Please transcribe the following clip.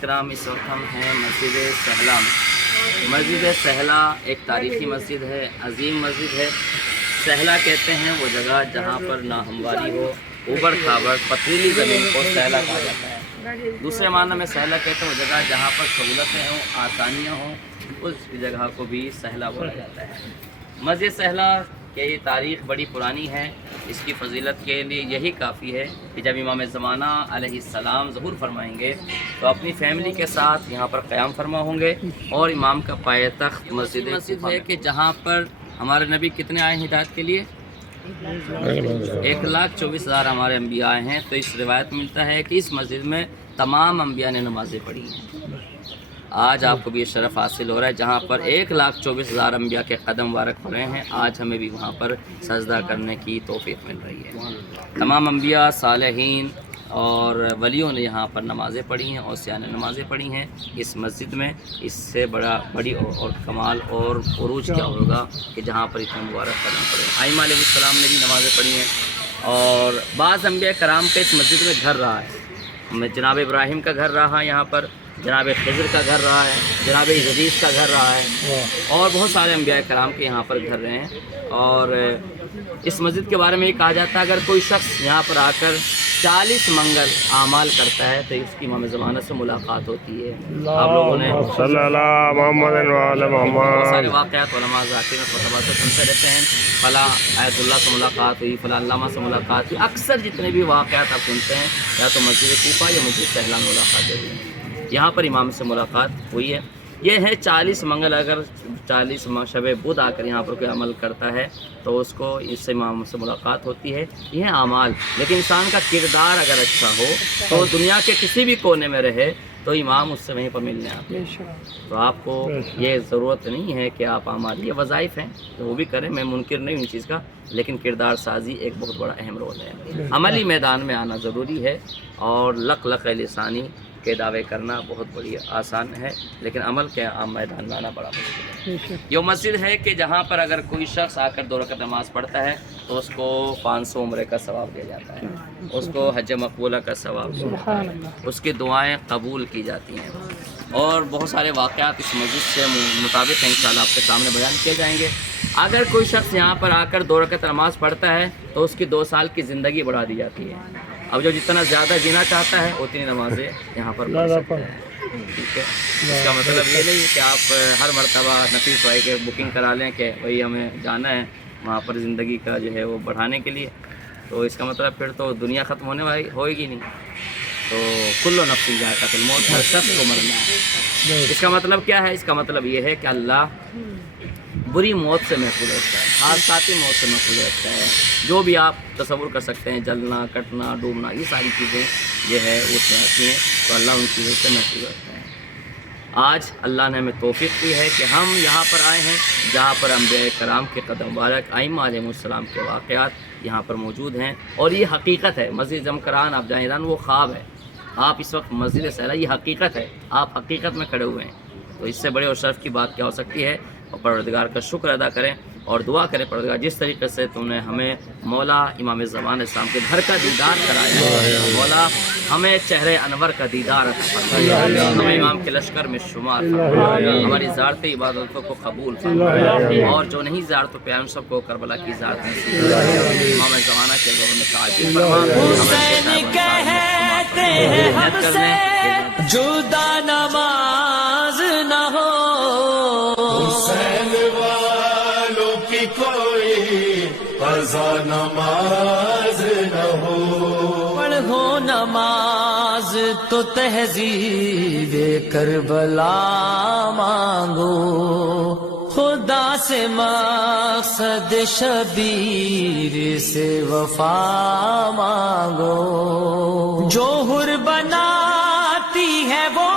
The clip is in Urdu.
کرام، اس وقت ہم ہیں مسجد سہلا میں۔ مسجد سہلا ایک تاریخی مسجد ہے، عظیم مسجد ہے۔ سہلا کہتے ہیں وہ جگہ جہاں پر نہ ہمواری ہو، اوبڑ کھابڑ پتھریلی زمین کو سہلا کہا جاتا ہے۔ دوسرے معنی میں سہلا کہتے ہیں وہ جگہ جہاں پر سہولتیں ہوں، آسانیاں ہوں، اس جگہ کو بھی سہلا بولا جاتا ہے۔ مسجد سہلا کی تاریخ بڑی پرانی ہے۔ اس کی فضیلت کے لیے یہی کافی ہے کہ جب امام زمانہ علیہ السلام ظہور فرمائیں گے تو اپنی فیملی کے ساتھ یہاں پر قیام فرما ہوں گے، اور امام کا پائے تخت مسجد ہے کہ جہاں پر ہمارے نبی کتنے آئے ہیں ہدایت کے لیے؟ 1,24,000 ہمارے انبیاء آئے ہیں۔ تو اس روایت میں ملتا ہے کہ اس مسجد میں تمام انبیاء نے نمازیں پڑھی ہیں۔ آج آپ کو بھی یہ شرف حاصل ہو رہا ہے، جہاں پر 1,24,000 انبیاء کے قدم مبارک ہو رہے ہیں، آج ہمیں بھی وہاں پر سجدہ کرنے کی توفیق مل رہی ہے۔ تمام انبیاء، صالحین اور ولیوں نے یہاں پر نمازیں پڑھی ہیں، اوصیاء نے نمازیں پڑھی ہیں اس مسجد میں۔ اس سے بڑی اور کمال اور عروج کیا ہوگا کہ جہاں پر اتنے مبارک قدم پڑے۔ ائمہ علیہ السلام نے بھی نمازیں پڑھی ہیں، اور بعض انبیاء کرام کا اس مسجد میں گھر رہا ہے۔ جناب ابراہیم کا گھر رہا یہاں پر، جناب خضر کا گھر رہا ہے، جناب ادریس کا گھر رہا ہے، اور بہت سارے انبیاء کرام کے یہاں پر گھر رہے ہیں۔ اور اس مسجد کے بارے میں یہ کہا جاتا ہے اگر کوئی شخص یہاں پر آ کر 40 منگل اعمال کرتا ہے تو اس کی امام زمانہ سے ملاقات ہوتی ہے۔ آپ لوگوں نے صلی اللہ محمد وعلی بہت محمد۔ سارے واقعات علماء ذاکرین اور خطبات سے سنتے رہتے ہیں، فلاں آیت اللہ سے ملاقات ہوئی، فلاں علامہ سے ملاقات ہوئی۔ اکثر جتنے بھی واقعات آپ سنتے ہیں یا تو مسجد کوفہ یا مسجد سہلا میں ملاقات ہوئی ہے۔ یہاں پر امام سے ملاقات ہوئی ہے۔ یہ ہے 40 منگل، اگر 40 شب بدھ آ کر یہاں پر کوئی عمل کرتا ہے تو اس کو اس سے امام سے ملاقات ہوتی ہے۔ یہ ہے اعمال، لیکن انسان کا کردار اگر اچھا ہو تو دنیا کے کسی بھی کونے میں رہے تو امام اس سے وہیں پر ملنے آتے ہیں۔ تو آپ کو یہ ضرورت نہیں ہے کہ آپ اعمال، یہ وظائف ہیں تو وہ بھی کریں، میں منکر نہیں ہوں ان چیز کا، لیکن کردار سازی ایک بہت بڑا اہم رول ہے۔ عملی میدان میں آنا ضروری ہے، اور لق لسانی کے دعوے کرنا بہت بڑی آسان ہے، لیکن عمل کے عام میدان میں آنا بڑا مشکل ہے۔ یہ مسجد ہے کہ جہاں پر اگر کوئی شخص آ کر 2 رکعت نماز پڑھتا ہے تو اس کو 500 عمرے کا ثواب دیا جاتا ہے، اس کو حج مقبولہ کا ثواب دیا جاتا ہے، اس کی دعائیں قبول کی جاتی ہیں، اور بہت سارے واقعات اس مسجد سے مطابق انشاءاللہ آپ کے سامنے بیان کیے جائیں گے۔ اگر کوئی شخص یہاں پر آ کر 2 رکعت نماز پڑھتا ہے تو اس کی 2 سال کی زندگی بڑھا دی جاتی ہے۔ اب جو جتنا زیادہ جینا چاہتا ہے اتنی نمازیں یہاں پر پڑھ سکتا ہے، ٹھیک ہے۔ اس کا مطلب یہ نہیں کہ آپ ہر مرتبہ نفیس بھائی کے بکنگ کرا لیں کہ بھئی ہمیں جانا ہے وہاں پر زندگی کا جو ہے وہ بڑھانے کے لیے، تو اس کا مطلب پھر تو دنیا ختم ہونے والی ہوئے گی نہیں۔ تو کل نفس ذائقۃ الموت، ہر شخص کو مرنا ہے۔ اس کا مطلب کیا ہے؟ اس کا مطلب یہ ہے کہ اللہ بری موت سے محفوظ رکھتا ہے، حادثاتی موت سے محفوظ رکھتا ہے۔ جو بھی آپ تصور کر سکتے ہیں، جلنا، کٹنا، ڈوبنا، یہ ساری چیزیں جو ہے وہ آتی ہیں، تو اللہ ان چیزوں سے محفوظ رکھتا ہے۔ آج اللہ نے ہمیں توفیق دی ہے کہ ہم یہاں پر آئے ہیں جہاں پر انبیاء کرام کے قدم مبارک، ائمہ علیہ السلام کے واقعات یہاں پر موجود ہیں، اور یہ حقیقت ہے۔ مسجد زمکران آپ جاہران وہ خواب ہے، آپ اس وقت مسجد سہلا، یہ حقیقت ہے، آپ حقیقت میں کھڑے ہوئے ہیں۔ تو اس سے بڑے اور شرف کی بات کیا ہو سکتی ہے؟ اور پروردگار کا شکر ادا کریں اور دعا کریں، پروردگار جس طریقے سے تم نے ہمیں مولا امام زمان اسلام کے گھر کا دیدار کرایا ہے، مولا ہمیں چہرے انور کا دیدار عطا فرمائے، ہمیں امام کے لشکر میں شمار فرمائے، ہماری زیارت عبادتوں کو قبول فرمائے، اور جو نہیں زیارتوں پہ ان سب کو کربلا کی زیارت نصیب فرمائے، امام زمانہ کے دور میں تعجیل فرمائے، جدا نماز نہ ہو حسین والوں کی کوئی قضا نماز نہ ہو، پڑھو نماز تو تہذیب کربلا مانگو، خدا سے مقصد شبیر سے وفا مانگو، جو حر بناتی ہے وہ